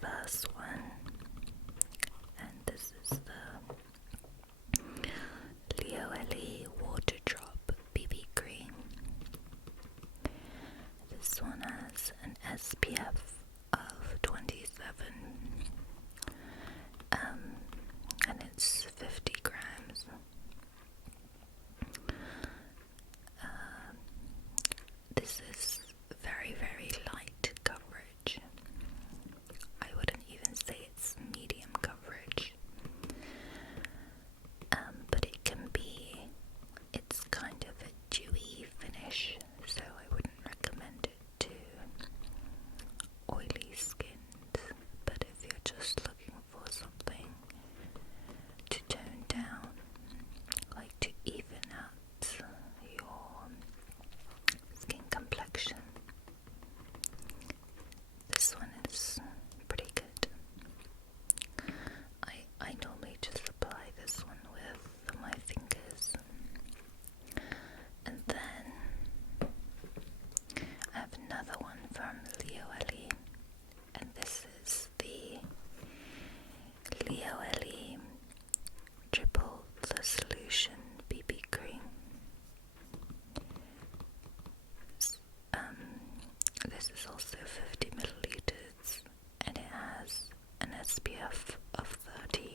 first one, and this is the Leo Ellie Water Drop BB Cream. This one has an SPF of 27, and it's 50 grams. This is very, very light coverage. I wouldn't even say it's medium coverage, but it's kind of a dewy finish, so I wouldn't recommend it to oily skins. But if you're just looking for something to tone down, like to even out your skin complexion, this one is pretty good. I normally just apply this one with my fingers, and then I have another one from Leo Ellie, and this is the Leo Ellie Triple the Solution BB Cream. This is also 50 milliliters, and it has an SPF of 30.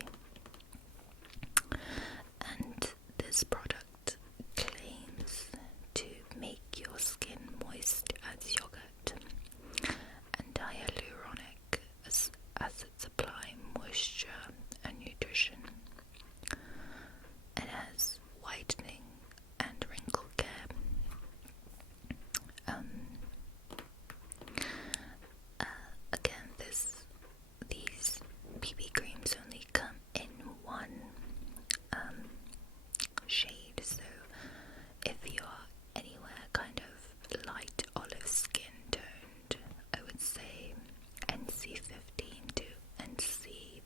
And this product claims to make your skin moist as yogurt and hyaluronic as it supplies moisture and nutrition. It has whitening and wrinkle care. Again, these BB creams only come in one shade, so if you are anywhere kind of light olive skin toned, I would say NC 15 to NC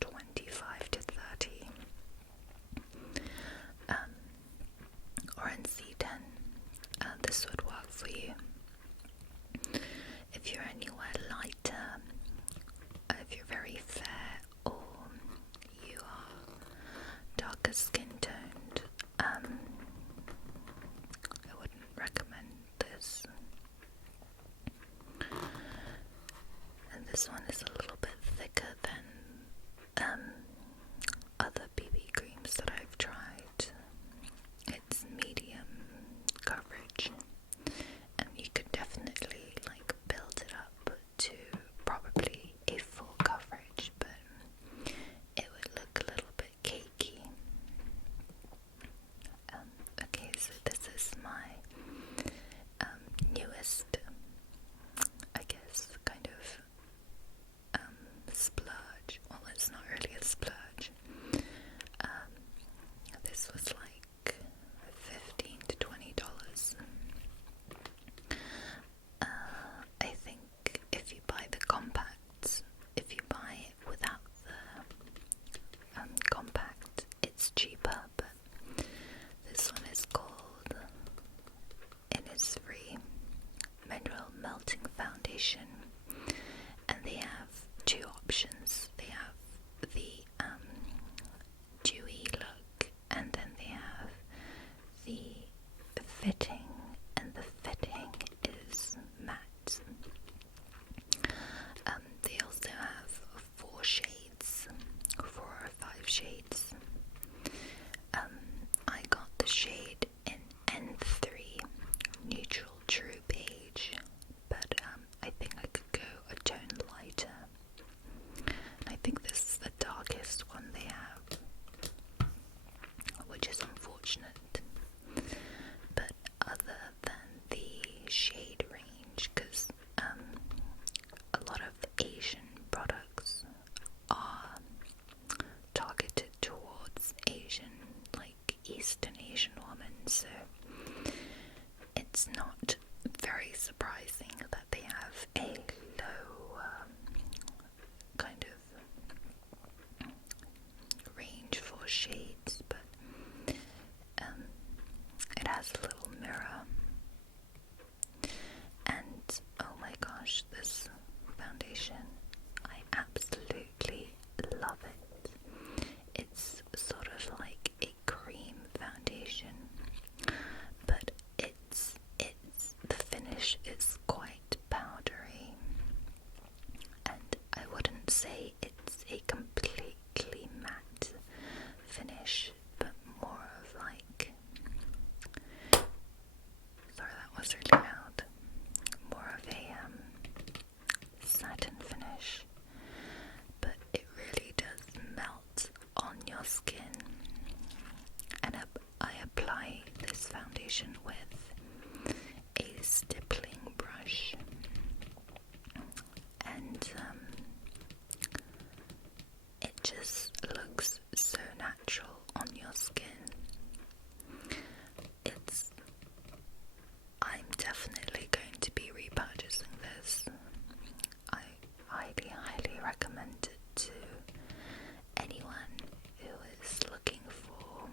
25 to 30, or NC 10. This would work for you. If you're anywhere lighter, if you're very fair, or you are darker skin toned, I wouldn't recommend this. And this one is a little bit thicker than other BB creams that I've tried. It's medium coverage, and you could definitely build it up to probably a full coverage, but it would look a little bit cakey. Okay, so this is my newest, I guess, kind of splurge. Well, it's not really a splurge. This was like $15 to $20. I think if you buy the compacts, if you buy it without the compact, it's cheaper, but this one is called Innisfree Mineral Melting Foundation, and they have two options. They have the dewy look, and then they have the fitting, and the fitting is matte. They also have 4 or 5 shades. I got the shade in N3 Neutral True Beige, but I think I could go a tone lighter. And I think this is the darkest one they have, which is unfortunate. But other than the shade range, because a lot of Asian products are targeted towards Eastern Asian women, so it's not very surprising that they have a low kind of range for shades, but it has a little mirror, and oh my gosh, this foundation say it's a completely matte finish, but more of like, sorry that was really loud, more of a satin finish, but it really does melt on your skin. And I apply this foundation with a stippling brush, and it just looks so natural on your skin. I'm definitely going to be repurchasing this. I highly recommend it to anyone who is looking for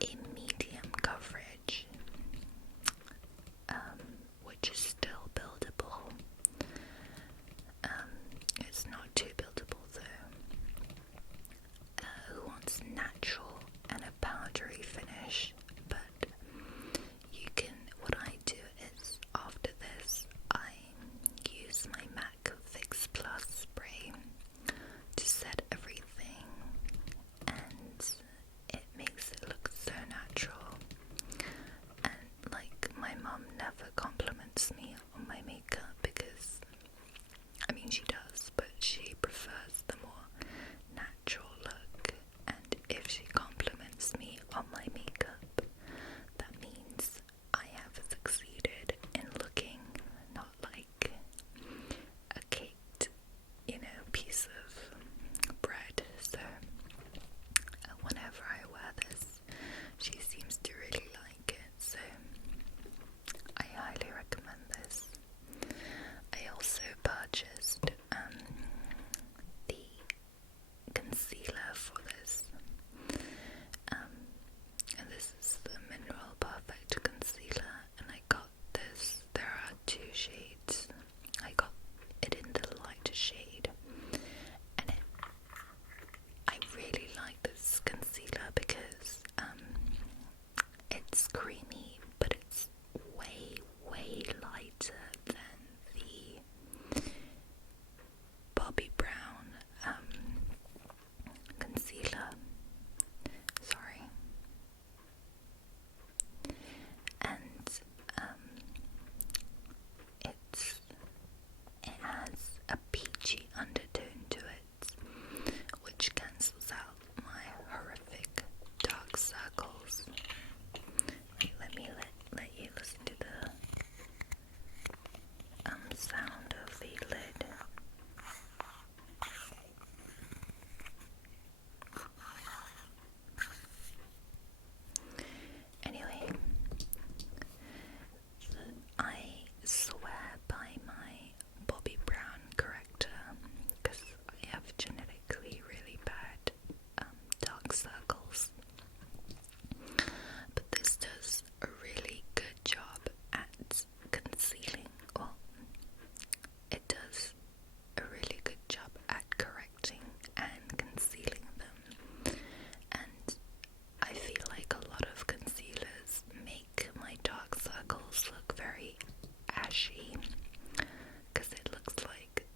a medium coverage, which is still buildable. It's not too buildable though. Who wants natural and a powdery finish? But you can, what I do is, after this, I use my MAC Fix Plus spray to set everything, and it makes it look so natural. And like, my mum never compliments me on my makeup because, I mean, she does, but she prefers the more natural look. And if she compliments me on my makeup, that means I have succeeded in looking not like a caked, piece of bread. So whenever I wear this, she seems to really like it. So I highly recommend this. I also purchased the concealer for this, and this is the Mineral Perfect Concealer, and I got this, there are two shades. I got it in the lighter shade, and I really like this concealer because it's creamy, but it's way lighter than the Bobbi Brown concealer. Sorry. And it has a peachy undertone to it, which cancels out my horrific dark circles. Wait, let you listen to the sound of the lid. Anyway, I swear by my Bobbi Brown corrector because I have genetically really bad dark circles. But this does a really good job at concealing. Well, it does a really good job at correcting and concealing them. And I feel like a lot of concealers make my dark circles look very ashy, because it looks like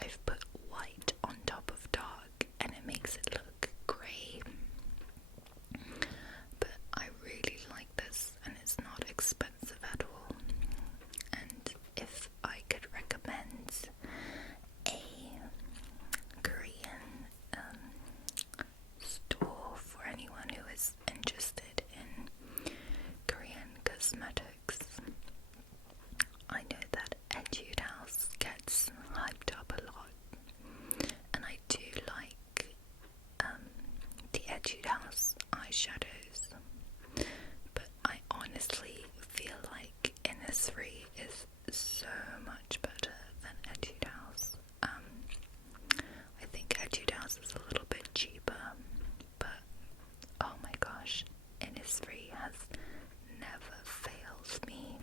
I've put white on top of dark and it makes it look grey. But I really like this, and it's not expensive at all. And if I could recommend a Korean store for anyone who is interested in Korean cosmetics, I know that Etude House gets hyped up a lot, and I do like the Etude House eyeshadows, but I honestly feel like Innisfree is so much better than Etude House. I think Etude House is a little bit cheaper, but oh my gosh, Innisfree has never failed me.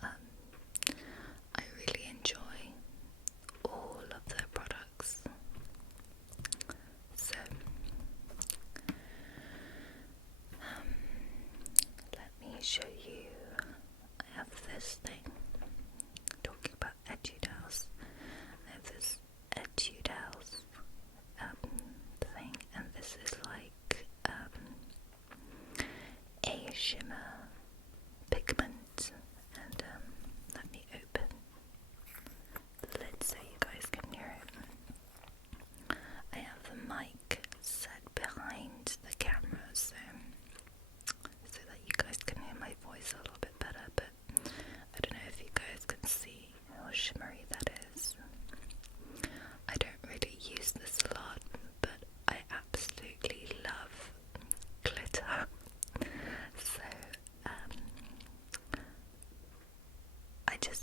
I really enjoy all of their products. So let me show you. I have this thing, talking about Etude House. I have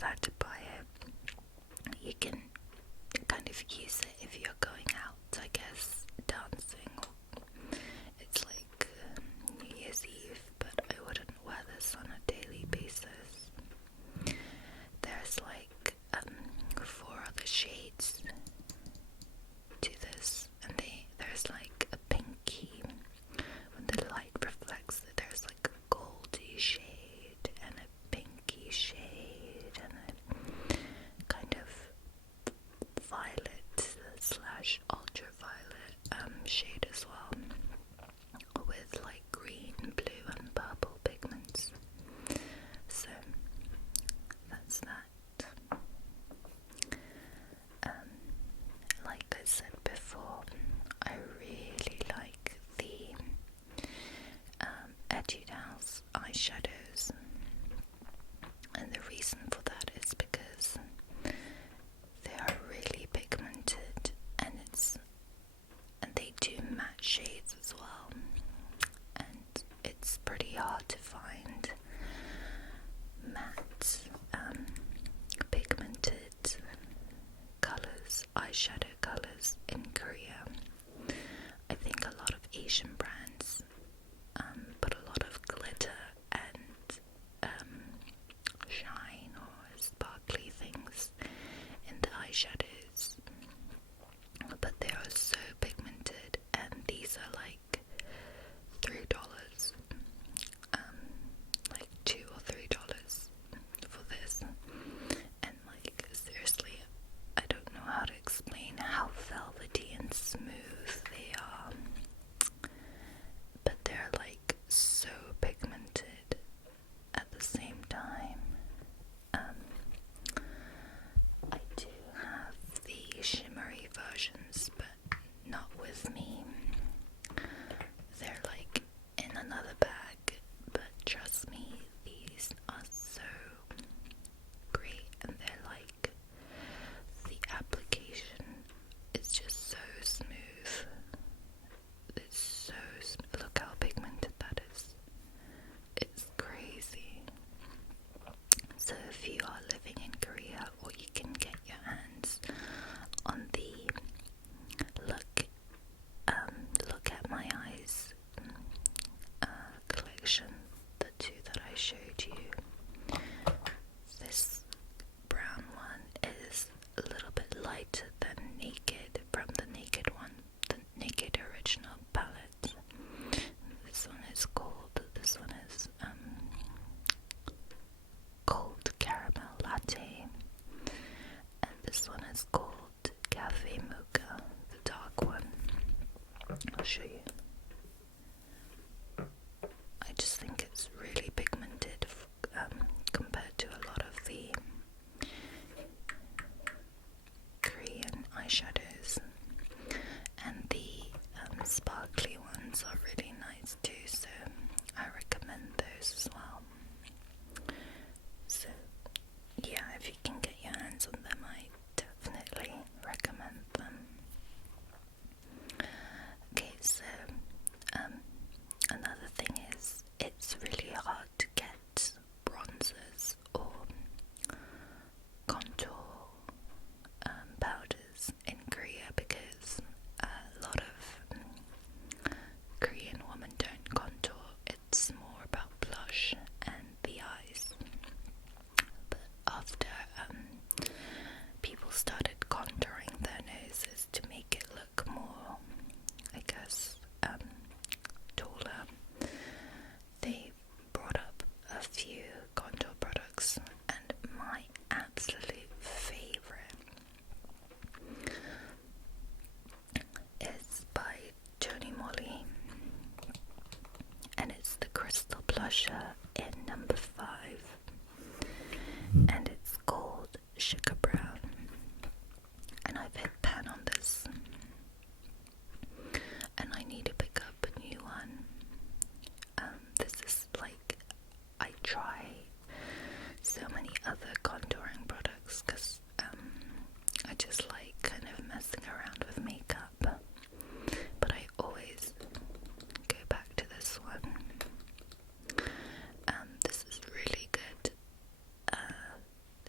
that to buy it. You can kind of use it if you're going out, I guess, dancing. It's like New Year's Eve, but I wouldn't wear this on a daily basis. There's like 4 other shades to this, and there's like a pinky. When the light reflects it, there's like a goldy shade and a pinky shade and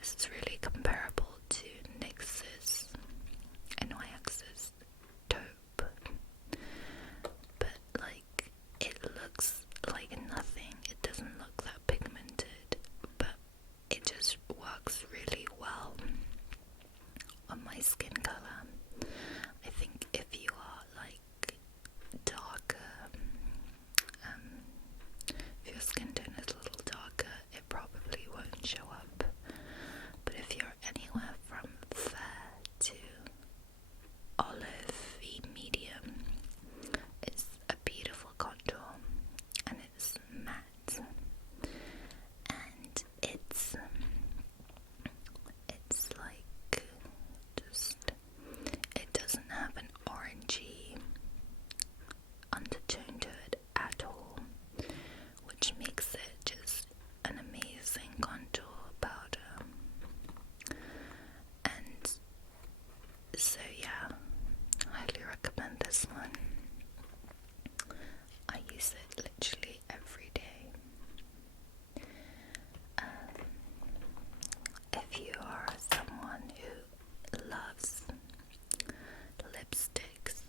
this is really comparable to NYX's taupe, but like it looks like nothing. It doesn't look that pigmented, but it just works really well on my skin color. I think if you are like darker, if your skin tone is a little darker, it probably won't show up. But if you're anywhere from fair to olive medium, it's a beautiful contour, and it's matte, and it's like just, it doesn't have an orangey undertone to it at all, which makes it just an amazing contour powder. And so yeah, highly recommend this one. I use it literally every day. If you are someone who loves lipsticks,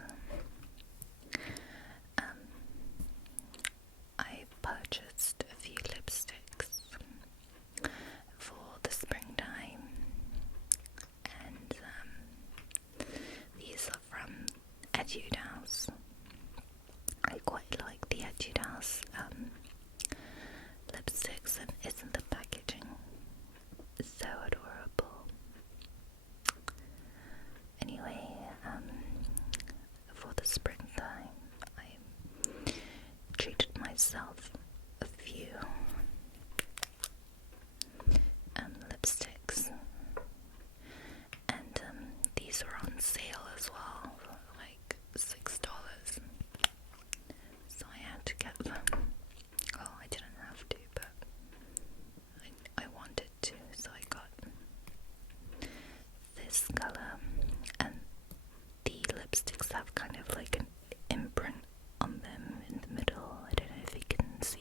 I purchased a few lipsticks for the springtime, and these are from Eyeshadows. I quite like the Eyeshadows lipsticks, and isn't the packaging so adorable? Anyway, for the springtime, I treated myself a few lipsticks, and these were on sale as well for like $6, so I had to get them. Well, I didn't have to, but I wanted to, so I got this color, and the lipsticks have kind of like an imprint on them in the middle. I don't know if you can see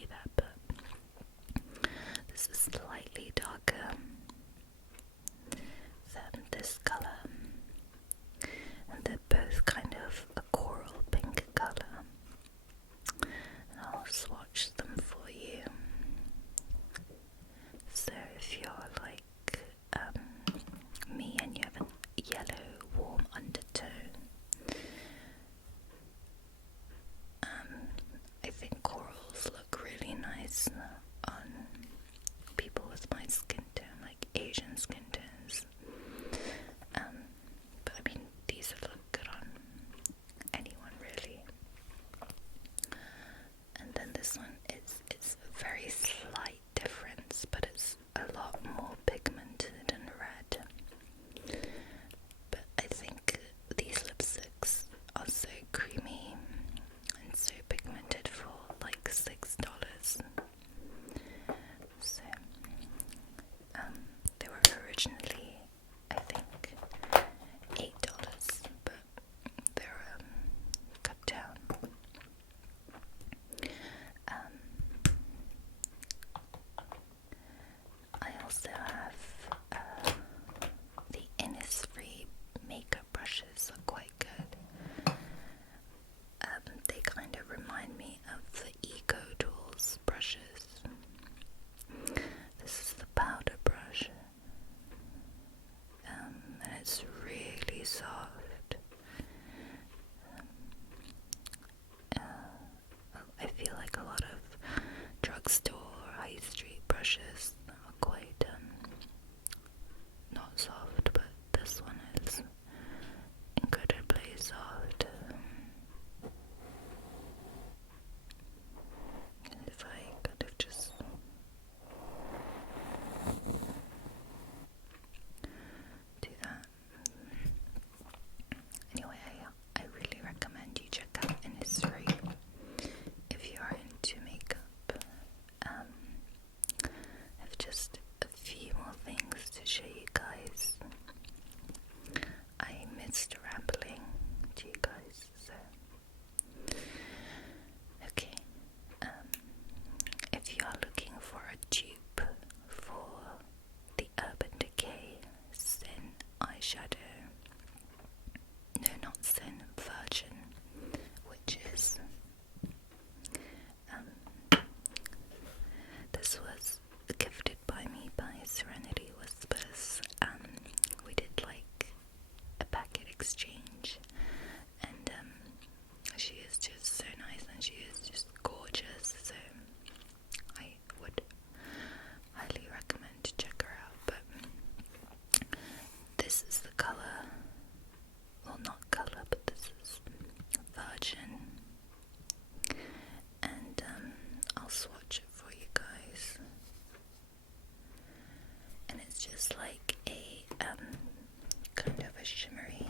kind of a shimmery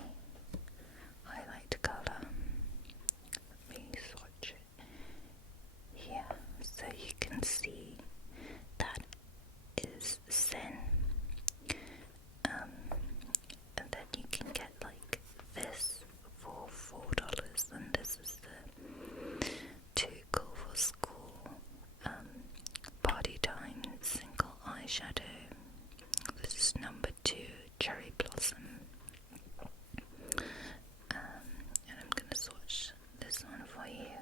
highlight colour. Let me swatch it here so you can see that is Sin. And then you can get like this for $4, and this is the Too Cool for School Party Time single eyeshadow. This is number 2, Cherry Blossom. And I'm gonna swatch this one for you.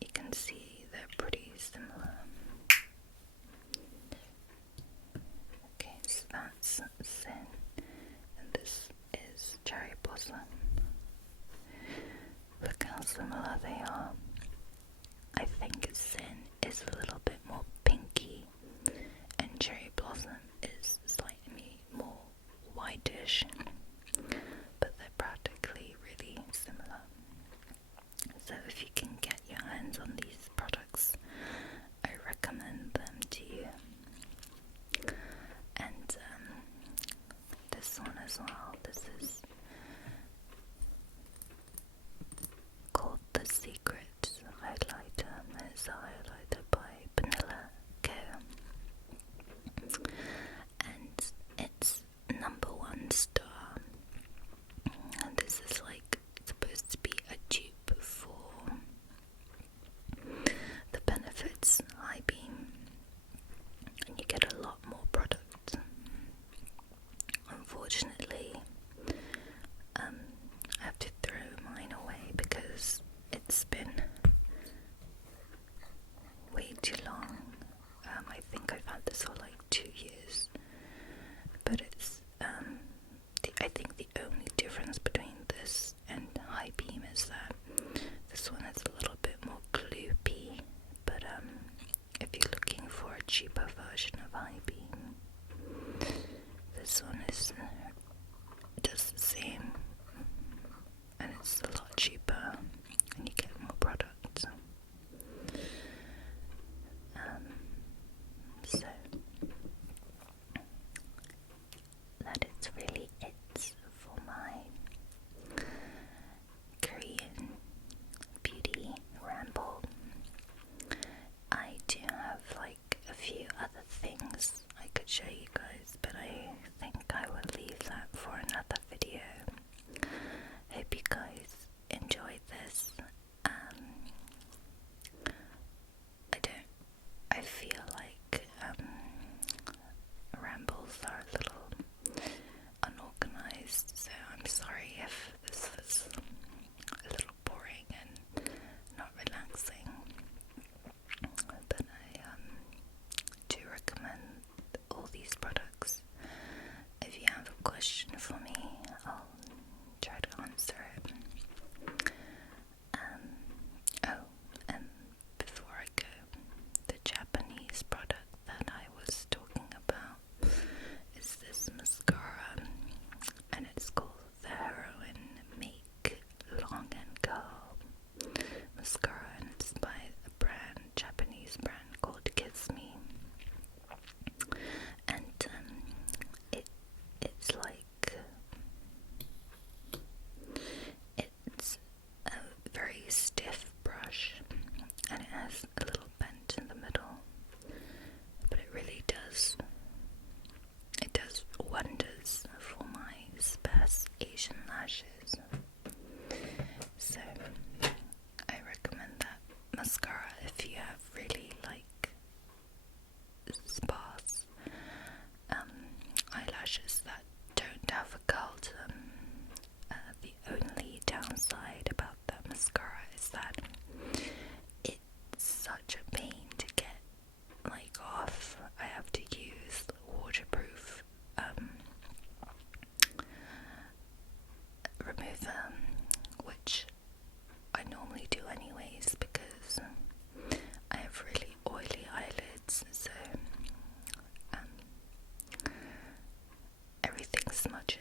You can see they're pretty similar. Okay, so that's Sin, and this is Cherry Blossom. Look how similar they are. I think Sin is a little bit more pinky, and Cherry Blossom is slightly more whitish, but they're practically really similar. So if you can get your hands on these products, I recommend them to you. And this one as well. This is called The Secret Highlighter. It's a highlighter by Vanilla Co. And it's number 1 star. And this is like supposed to be a dupe for the Benefits High Beam, and you get a lot more product. Unfortunately, I have to throw mine away because it's been way too long. I think I've had this for like 2 years, but it's I think the only difference between this and High Beam is that this one is a little bit more gloopy, but if you're looking for a cheaper version of High Beam, this one does the same, and it's a lot cheaper, and you get more product. So that is really it for my Korean beauty ramble. I do have like a few other things I could show you guys, but I think I will leave that for another video. Hope you guys enjoyed this. I feel like rambles are a little unorganized, so I'm sorry if this was a little boring and not relaxing, but I do recommend all these products. If you have a question for me, I'll try to answer it. And before I go, the Japanese product that I was talking about is this mascara, and it's called the Heroin Make Long and Curl mascara, and it's by a Japanese brand called Kiss Me. And it's like it's a very stiff brush, and it has a little bend in the middle, but it really does wonders for my sparse Asian lashes. So I recommend that mascara if you have really like sparse eyelashes that don't have a curl to them. The only downside about that mascara is that it's such a pain to get like off. I have to use waterproof remover, which I normally do anyways because I have really oily eyelids, so everything smudges.